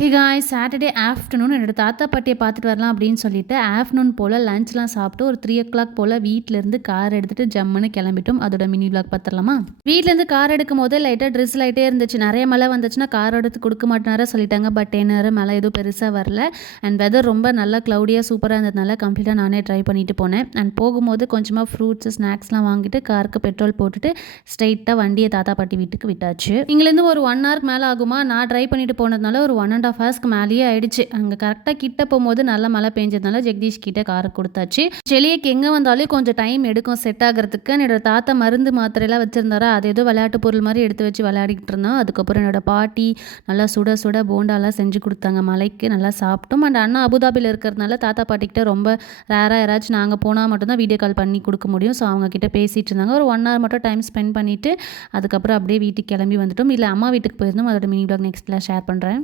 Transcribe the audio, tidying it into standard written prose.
Hey guys Saturday afternoon என்னோட தாத்தா பாட்டியை பார்த்துட்டு வரலாம் அப்படின்னு சொல்லிட்டு ஆஃப்டர்நூன் போல் லஞ்ச்லாம் சாப்பிட்டு ஒரு 3 o'clock போல் வீட்டிலேருந்து கார் எடுத்துகிட்டு ஜம்முன்னு கிளம்பிட்டோம். அதோட மினி விளாக் பார்த்துடலாமா? வீட்டிலேருந்து கார் எடுக்கும் போது லைட்டாக ட்ரெஸ் லைட்டே இருந்துச்சு. நிறைய மழை வந்துச்சுன்னா கார் எடுத்து கொடுக்க மாட்டேனார சொல்லிட்டாங்க. பட் என்ன மழை எதுவும் பெருசாக வரல. அண்ட் வெதர் ரொம்ப நல்லா க்ளவுடியாக சூப்பராக இருந்ததுனால கம்ப்ளீட்டாக நானே ட்ரை பண்ணிட்டு போனேன். அண்ட் போகும்போது கொஞ்சமாக ஃப்ரூட்ஸு ஸ்நாக்ஸ்லாம் வாங்கிட்டு காருக்கு பெட்ரோல் போட்டுட்டு ஸ்ட்ரைட்டாக வண்டியை தாத்தா பாட்டி வீட்டுக்கு விட்டாச்சு. இங்கேருந்து ஒரு 1 hour மேலே ஆகுமா? நான் ட்ரை பண்ணிட்டு போனதுனால ஒரு 1.5 hours மேலேயே ஆயிடுச்சு. அங்கே கரெக்டாக கிட்ட போகும்போது நல்ல மழை பெஞ்சதுனால ஜெகதீஷ் கிட்ட காரை கொடுத்தாச்சு. செலியக்கு எங்கே வந்தாலும் கொஞ்சம் டைம் எடுக்கும் செட் ஆகிறதுக்கு. என்னோட தாத்தா மருந்து மாத்திரையெல்லாம் வச்சிருந்தாரா, அது ஏதோ விளையாட்டு பொருள் மாதிரி எடுத்து வச்சு விளையாடிக்கிட்டு இருந்தோம். அதுக்கப்புறம் என்னோட பாட்டி நல்லா சுட சுட போண்டாலாம் செஞ்சு கொடுத்தாங்க. மலைக்கு நல்லா சாப்பிட்டோம். அண்ட் அண்ணா அபுதாபியில் இருக்கிறதுனால தாத்தா பாட்டிக்கிட்ட ரொம்ப ரேராக யாராச்சும் நாங்கள் போனால் மட்டும்தான் வீடியோ கால் பண்ணி கொடுக்க முடியும். ஸோ அவங்க கிட்ட பேசிகிட்டு இருந்தாங்க. ஒரு 1 hour மட்டும் டைம் ஸ்பெண்ட் பண்ணிவிட்டு அதுக்கப்புறம் அப்படியே வீட்டுக்கு கிளம்பி வந்துட்டோம். இல்லை அம்மா வீட்டுக்கு போயிருந்தோம். அதோட மினி விளாக் நெக்ஸ்ட்டில் ஷேர் பண்ணுறேன்.